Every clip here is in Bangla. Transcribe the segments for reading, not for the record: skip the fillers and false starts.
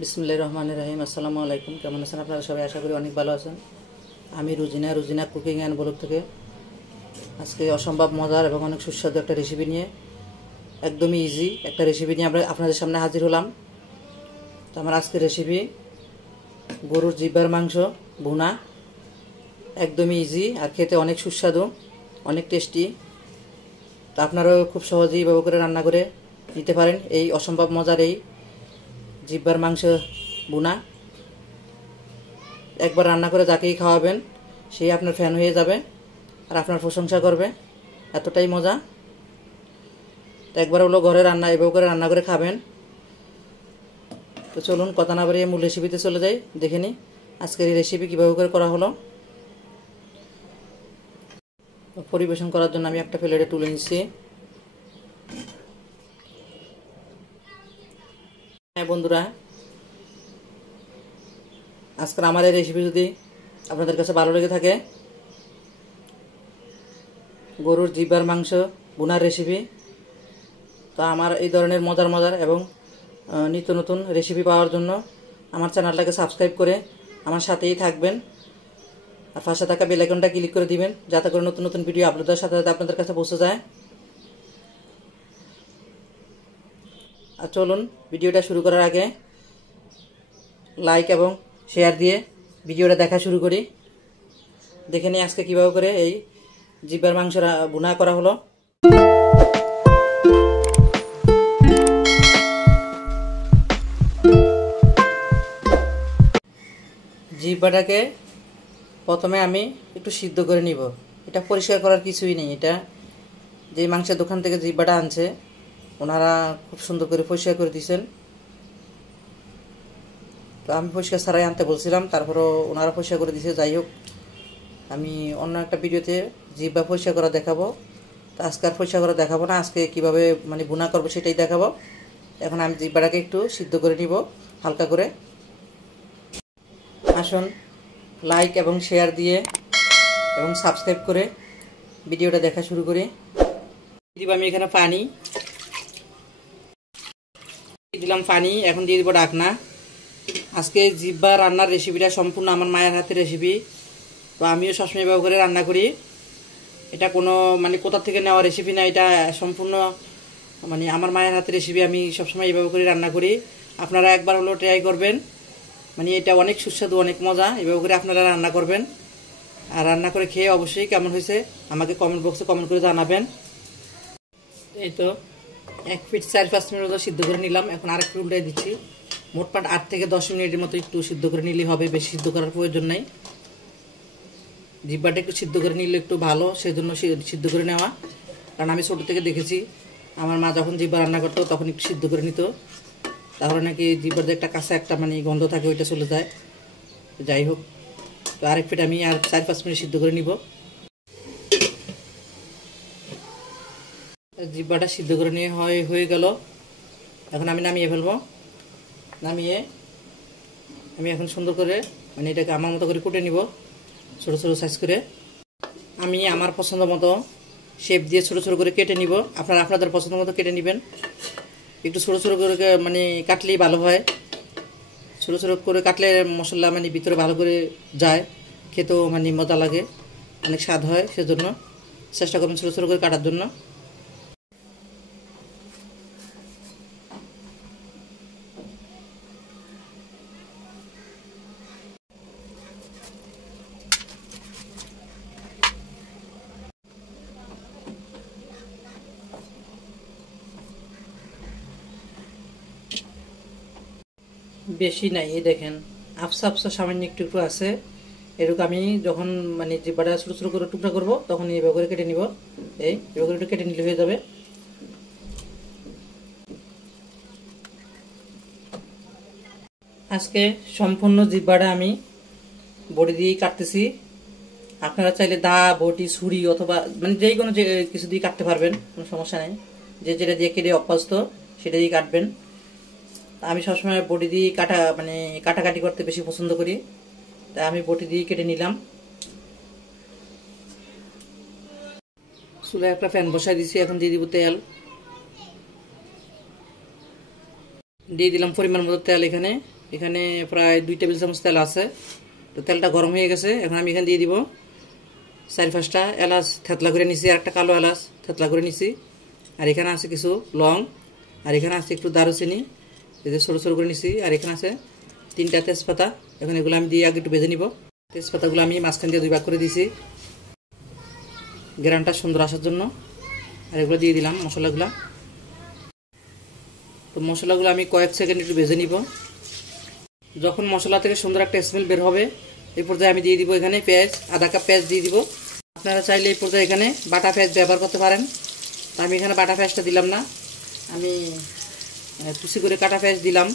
বিসমিল্লাহির রহমানির রহিম। আসসালামু আলাইকুম। কেমন আছেন আপনারা সবাই? আশা করি অনেক ভালো আছেন। আমি রুজিনা কুকিং অ্যান্ড ব্লগ থেকে আজকে অসম্ভব মজার এবং অনেক সুস্বাদু একটা রেসিপি নিয়ে, একদমই ইজি একটা রেসিপি নিয়ে আপনাদের সামনে হাজির হলাম। তো আমার আজকের রেসিপি গরুর জিহ্বার মাংস ভুনা। একদমই ইজি আর খেতে অনেক সুস্বাদু, অনেক টেস্টি। তো আপনারাও খুব সহজেই এইভাবে করে রান্না করে নিতে পারেন এই অসম্ভব মজার এই জিহ্বার মাংস ভুনা। একবার রান্না করে যাকেই খাওয়াবেন সেই আপনার ফ্যান হয়ে যাবে আর আপনার প্রশংসা করবে, এতটাই মজা। তো একবার হলো ঘরে এভাবে করে রান্না করে খাবেন। তো চলুন কথা না বাড়িয়ে মূল রেসিপিতে চলে যাই, দেখে নিই আজকের এই রেসিপি কীভাবে করে করা হলো। পরিবেশন করার জন্য আমি একটা প্লেটে তুলে নিচ্ছি। হ্যাঁ বন্ধুরা, আজকের আমার এই রেসিপি যদি আপনাদের কাছে ভালো লেগে থাকে, গরুর জিহ্বার মাংস ভুনার রেসিপি, তো আমার এই ধরনের মজার এবং নিত্য নতুন রেসিপি পাওয়ার জন্য আমার চ্যানেলটাকে সাবস্ক্রাইব করে আমার সাথেই থাকবেন আর পাশে থাকা বেল আইকনটা ক্লিক করে দিবেন, যাতে করে নতুন নতুন ভিডিও আপলোডের সাথে সাথে আপনাদের কাছে পৌঁছে যায়। আর চলুন ভিডিওটা শুরু করার আগে লাইক এবং শেয়ার দিয়ে ভিডিওটা দেখা শুরু করি। দেখে নিই আজকে কীভাবে করে এই জিহ্বার মাংস ভুনা করা হলো। জিহ্বাটাকে প্রথমে আমি একটু সিদ্ধ করে নিব। এটা পরিষ্কার করার কিছুই নেই। এটা যে মাংসের দোকান থেকে জিহ্বাটা আনছে ওনারা খুব সুন্দর করে পরিষ্কার করে দিয়েছেন। তো আমি পরিষ্কার ছাড়াই আনতে বলছিলাম, তারপরও ওনারা পরিষ্কার করে দিয়েছে। যাই হোক, আমি অন্য একটা ভিডিওতে জিহ্বা পরিষ্কার করা দেখাবো। তো আজকে আর পরিষ্কার করা দেখাবো না, আজকে কীভাবে ভুনা করবো সেটাই দেখাবো। এখন আমি জিহ্বাটাকে একটু সিদ্ধ করে নিব হালকা করে। আসুন লাইক এবং শেয়ার দিয়ে এবং সাবস্ক্রাইব করে ভিডিওটা দেখা শুরু করি। দিব আমি এখানে পানি দিলাম, এখন দিয়ে দিব ঢাকনা। আজকে জিহ্বা রান্নার রেসিপিটা সম্পূর্ণ আমার মায়ের হাতের রেসিপি। তো আমিও সবসময় এভাবে করে রান্না করি। এটা কোনো কোথা থেকে নেওয়া রেসিপি না, এটা সম্পূর্ণ আমার মায়ের হাতের রেসিপি। আমি সবসময় এভাবে করে রান্না করি। আপনারা একবার হলেও ট্রাই করবেন। এটা অনেক সুস্বাদু, অনেক মজা। এভাবে করে আপনারা রান্না করবেন আর রান্না করে খেয়ে অবশ্যই কেমন হয়েছে আমাকে কমেন্ট বক্সে কমেন্ট করে জানাবেন। এই তো 1 ফিট 4-5 মিনিট মতো সিদ্ধ করে নিলাম। এখন আরেকটু উল্টাই দিচ্ছি। মোটমাট 8 থেকে 10 মিনিটের মতো একটু সিদ্ধ করে নিলেই হবে, বেশি সিদ্ধ করার প্রয়োজন নেই। জিহ্বাটা একটু সিদ্ধ করে নিলে একটু ভালো, সেজন্য সিদ্ধ করে নেওয়া। কারণ আমি ছোটো থেকে দেখেছি আমার মা যখন জিহ্বা রান্না করতো তখন একটু সিদ্ধ করে নিত, তাহলে নাকি জিহ্বার যে একটা কাঁচা একটা গন্ধ থাকে ওইটা চলে যায়। যাই হোক, তো আরেক ফিট আমি আর 4-5 মিনিট সিদ্ধ করে নিব। জিহ্বাটা সিদ্ধ করে নিয়ে হয়ে গেল। এখন আমি নামিয়ে ফেলবো। নামিয়ে আমি এখন সুন্দর করে এটাকে আমার মতো করে কুটে নিব, ছোটো ছোটো সাইজ করে। আমি আমার পছন্দ মতো শেপ দিয়ে ছোটো ছোটো করে কেটে নিব। আপনারা আপনাদের পছন্দ মতো কেটে নেবেন। একটু ছোটো ছোটো করে কাটলেই ভালো হয়। ছোটো ছোটো করে কাটলে মশলা ভিতরে ভালো করে যায়, খেতেও মজা লাগে, অনেক স্বাদ হয়। সেজন্য চেষ্টা করুন ছোটো ছোটো করে কাটার জন্য। বেশি নাই, এই দেখেন আফসা আফসা সামান্য একটু একটু আছে। এরকম আমি যখন জিহ্বাটা ছোটো ছোটো করে টুকরা করবো তখন এইভাবে করে কেটে নিব। এইভাবে করে একটু কেটে নিলে হয়ে যাবে। আজকে সম্পূর্ণ জিহ্বাটা আমি বড়ি দিয়েই কাটতেছি। আপনারা চাইলে দা, বটি, ছুরি অথবা যে কোনো কিছু দিয়ে কাটতে পারবেন, কোনো সমস্যা নেই। যেটা দিয়ে কেটে অভ্যস্ত সেটা দিয়ে কাটবেন। আমি সবসময় বটি দিয়ে কাটাকাটি করতে বেশি পছন্দ করি, তাই আমি বটি দিয়ে কেটে নিলাম। চুলায় একটা ফ্যান বসাই দিয়েছি। এখন দিয়ে দিব তেল। দিয়ে দিলাম পরিমাণ মতো তেল। এখানে এখানে প্রায় 2 টেবিল চামচ তেল আছে। তো তেলটা গরম হয়ে গেছে, এখন আমি এখানে দিয়ে দিব 4-5টা এলাচ থেতলা করে নিছি, আর একটা কালো এলাচ থেতলা করে নিছি, আর এখানে আছে কিছু লং, আর এখানে আছে একটু দারুচিনি এই যে ছোটো ছোটো করে নিছি, আর এখানে আছে 3টা তেজপাতা। এখন এগুলো আমি দিয়ে আগে একটু ভেজে নিব। তেজপাতাগুলো আমি মাঝখান দিয়ে 2 ভাগ করে দিছি গ্রানটা সুন্দর আসার জন্য। আর এগুলো দিয়ে দিলাম মশলাগুলো। তো মশলাগুলো আমি কয়েক সেকেন্ড একটু ভেজে নিব। যখন মশলা থেকে সুন্দর একটা স্মেল বের হবে এই পর্যায়ে আমি দিয়ে দিব এখানে পেঁয়াজ, আধা কাপ পেঁয়াজ দিয়ে দিব। আপনারা চাইলে এই পর্যায়ে এখানে বাটা পেঁয়াজ ব্যবহার করতে পারেন। তো আমি এখানে বাটা পেঁয়াজটা দিলাম না, আমি কুচি করে কাটা পেঁয়াজ দিলাম।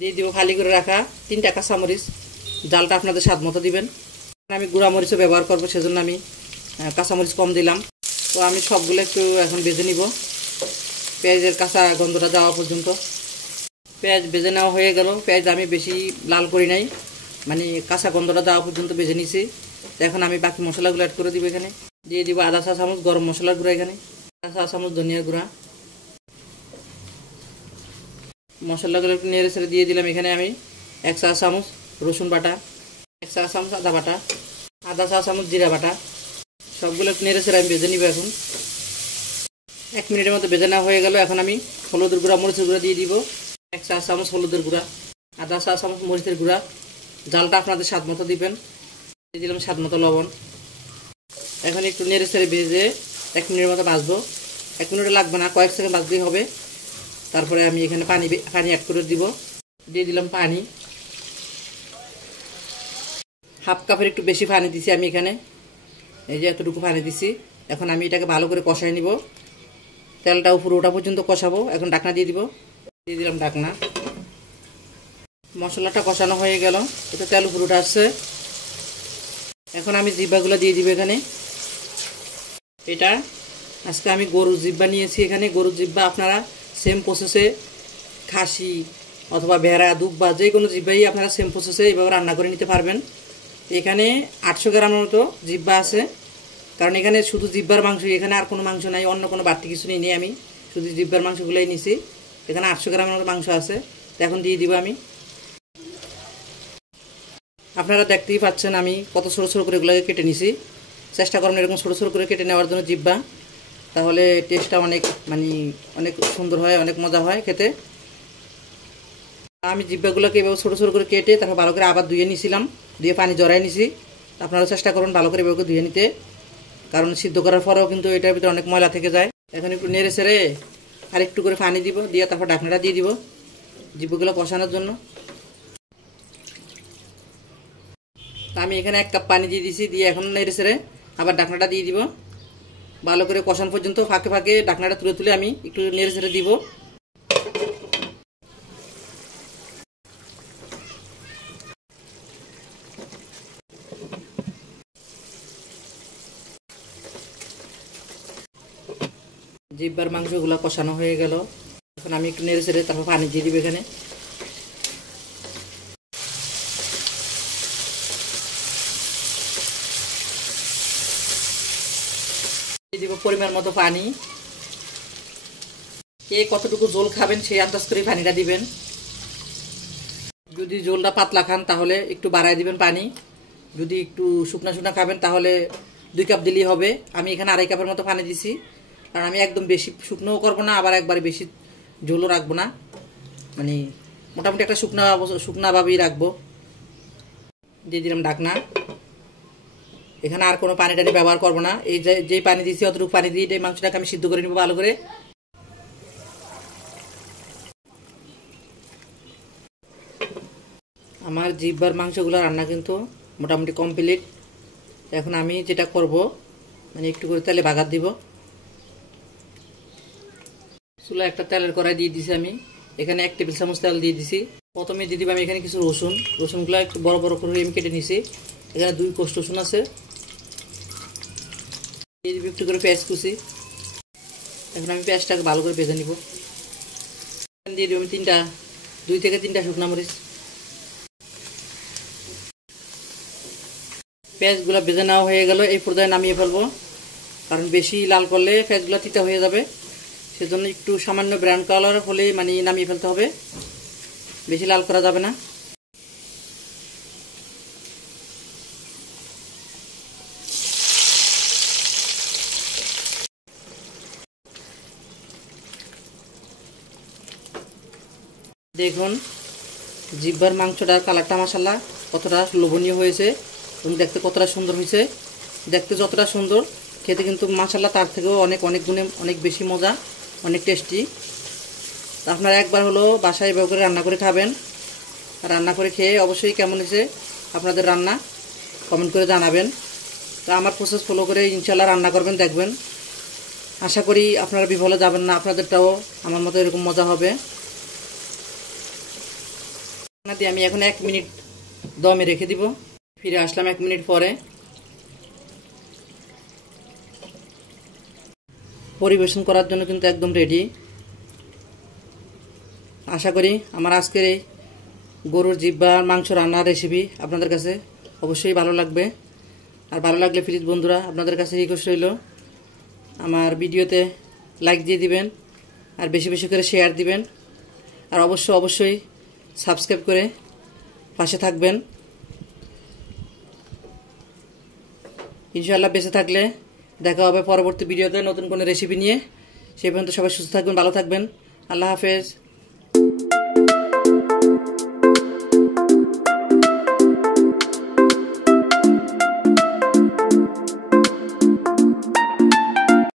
দিয়ে দিব খালি করে রাখা 3টা কাঁচামরিচ, জালটা আপনাদের স্বাদ মতো দিবেন। আমি গুঁড়া মরিচও ব্যবহার করবো, সেজন্য আমি কাঁচামরিচ কম দিলাম। তো আমি সবগুলো একটু এখন ভেজে নিব পেঁয়াজের কাঁচা গন্ধটা যাওয়া পর্যন্ত। পেঁয়াজ ভেজে নেওয়া হয়ে গেল। পেঁয়াজ আমি বেশি লাল করি নাই, মানে কাঁচা গন্ধটা যাওয়া পর্যন্ত ভেজে নিছি। এখন আমি বাকি মশলাগুলো অ্যাড করে দিব। এখানে দিয়ে দিব আধা চা চামচ গরম মশলার গুঁড়া, এখানে আধা চা চামচ ধনিয়ার গুঁড়া। মশলাগুলো একটু নেড়ে ছেড়ে দিয়ে দিলাম এখানে আমি 1 চা চামচ রসুন বাটা, 1 চা চামচ আদা বাটা, আধা চা চামচ জিরা বাটা। সবগুলো একটু নেড়ে ছেড়ে আমি ভেজে নিব। এখন 1 মিনিটের মতো ভেজে নেওয়া হয়ে গেল। এখন আমি হলুদের গুঁড়া মরিচের গুঁড়া দিয়ে দিব 1 চা চামচ হলুদের গুঁড়া, আধা চা চামচ মরিচের গুঁড়া। জালটা আপনাদের স্বাদ মতো দিবেন। দিয়ে দিলাম স্বাদ মতো লবণ। এখন একটু নেড়ে ছেড়ে ভেজে 1 মিনিটের মতো ভাজবো। 1 মিনিট লাগবে না, কয়েক সেকেন্ড ভাজলেই হবে। তারপরে আমি এখানে পানি অ্যাড করে দিব। দিয়ে দিলাম পানি, হাফ কাপের একটু বেশি পানি দিছি আমি এখানে, এই যে এতটুকু পানি দিছি। এখন আমি এটাকে ভালো করে কষাই নিব, তেলটা উপরে ওঠা পর্যন্ত কষাবো। এখন ঢাকনা দিয়ে দিব। দিয়ে দিলাম ঢাকনা। মশলাটা কষানো হয়ে গেল, এটা তেল উপরে উঠে আসছে। এখন আমি জিব্বাগুলো দিয়ে দিব এখানে। এটা আজকে আমি গরুর জিব্বা নিয়েছি। এখানে গরুর জিব্বা আপনারা সেম প্রসেসে খাসি অথবা ভেড়া, দুব্বা যে কোনো জিব্বাই আপনারা সেম প্রসেসে এইভাবে রান্না করে নিতে পারবেন। এখানে 800 গ্রামের মতো জিব্বা আছে, কারণ এখানে শুধু জিব্বার মাংস, এখানে আর কোনো মাংস নাই, অন্য কোনো বাড়তি কিছু নিই আমি, শুধু জিব্বার মাংসগুলোই নিছি। এখানে 800 গ্রামের মতো মাংস আছে। তো এখন দিয়ে দিব আমি। আপনারা দেখতেই পাচ্ছেন আমি কত ছোটো ছোটো করে এগুলোকে কেটে নিছি। চেষ্টা করুন এরকম ছোটো ছোটো করে কেটে নেওয়ার জন্য জিব্বা, তাহলে টেস্টটা অনেক সুন্দর হয়, অনেক মজা হয় খেতে। আমি জিব্বাগুলোকে এভাবে ছোটো ছোটো করে কেটে তারপর ভালো করে আবার ধুয়ে নিয়েছিলাম, দিয়ে পানি জড়াই নিছি। আপনারা চেষ্টা করুন ভালো করে এভাবে ধুয়ে নিতে, কারণ সিদ্ধ করার পরেও কিন্তু এটার ভিতরে অনেক ময়লা থেকে যায়। এখন একটু নেড়ে ছেড়ে আর একটু করে পানি দিব, দিয়ে তারপর ঢাকনাটা দিয়ে দিব জিব্বাগুলো কষানোর জন্য। আমি এখানে 1 কাপ পানি দিয়ে দিছি, দিয়ে এখন নেড়ে ছেড়ে আবার ঢাকনাটা দিয়ে দিব। ভালো করে কষানো পর্যন্ত ফাঁকে ফাঁকে ঢাকনাটা তুলে তুলে আমি একটু নেড়ে ছেড়ে দিব। জিব্বার মাংসগুলো কষানো হয়ে গেল। এখন আমি একটু নেড়ে ছেড়ে তারপর পানি দিয়ে দিব এখানে। দিয়ে দিব পরিমাণ মতো পানি। কে কতটুকু ঝোল খাবেন সেই আন্দাজ করে পানিটা দিবেন। যদি ঝোলটা পাতলা খান তাহলে একটু বাড়াই দিবেন পানি, যদি একটু শুকনা শুকনা খাবেন তাহলে 2 কাপ দিলেই হবে। আমি এখানে 2.5 কাপের মতো পানি দিছি, কারণ আমি একদম বেশি শুকনোও করবো না, আবার একবারে বেশি ঝোলও রাখবো না, মানে মোটামুটি একটা শুকনাভাবেই রাখবো। দিয়ে দিলাম ঢাকনা। এখানে আর কোনো পানি টানি ব্যবহার করবো না, এই যেই পানি দিয়েছি অতটুকু পানি দিয়ে এই মাংসটাকে আমি সিদ্ধ করে নিব ভালো করে। আমার জিব্বার মাংসগুলো রান্না কিন্তু মোটামুটি কমপ্লিট। এখন আমি যেটা করব, মানে একটু করে তেলে বাগার দিব। চুলা একটা তেলের কড়াই দিয়ে দিছি আমি, এখানে 1 টেবিল চামচ তেল দিয়ে দিছি। প্রথমে দিয়ে দিব আমি এখানে কিছু রসুনগুলো একটু বড় বড় করে আমি কেটে নিছি। এখানে 2 কোষ রসুন আছে। দিয়ে দিব একটু করে পেঁয়াজ কুচি। এখন আমি পেঁয়াজটাকে ভালো করে ভেজে নিব। দিয়ে দিব আমি 2 থেকে 3টা শুকনো মরিচ। পেঁয়াজগুলো ভেজে নেওয়া হয়ে গেল। এই পর্যায়ে নামিয়ে ফেলবো, কারণ বেশি লাল করলে পেঁয়াজগুলো তিতা হয়ে যাবে, সেজন্য একটু সামান্য ব্রাউন কালার হলে মানে নামিয়ে ফেলতে হবে। বেশি লাল করা যাবে না। দেখুন জিহ্বার মাংসটার কালারটা মাশাআল্লাহ কতটা লোভনীয় হয়েছে এবং দেখতে কতটা সুন্দর হয়েছে। দেখতে যতটা সুন্দর, খেতে কিন্তু মাশাআল্লাহ তার থেকেও অনেক অনেক গুণে অনেক বেশি মজা, অনেক টেস্টি। আপনারা একবার হলো বাসায় এভাবে করে রান্না করে খাবেন। রান্না করে খেয়ে অবশ্যই কেমন হয়েছে আপনাদের রান্না কমেন্ট করে জানাবেন। তা আমার প্রসেস ফলো করে ইনশাআল্লাহ রান্না করবেন, দেখবেন। আশা করি আপনারা বিফলে যাবেন না, আপনাদেরটাও আমার মতো এরকম মজা হবে। আমি এখন 1 মিনিট দমে রেখে দিব। ফিরে আসলাম 1 মিনিট পরে। পরিবেশন করার জন্য কিন্তু একদম রেডি। আশা করি আমার আজকের এই গরুর জিহ্বা মাংস রান্নার রেসিপি আপনাদের কাছে অবশ্যই ভালো লাগবে। আর ভালো লাগলে প্লিজ বন্ধুরা আপনাদের কাছে রিকোয়েস্ট রইল আমার ভিডিওতে লাইক দিয়ে দিবেন, আর বেশি বেশি করে শেয়ার দিবেন, আর অবশ্যই সাবস্ক্রাইব করে পাশে থাকবেন। ইনশাআল্লাহ বেঁচে থাকলে দেখা হবে পরবর্তী ভিডিওতে নতুন কোনো রেসিপি নিয়ে। সেই পর্যন্ত সবাই সুস্থ থাকবেন, ভালো থাকবেন। আল্লাহ হাফেজ।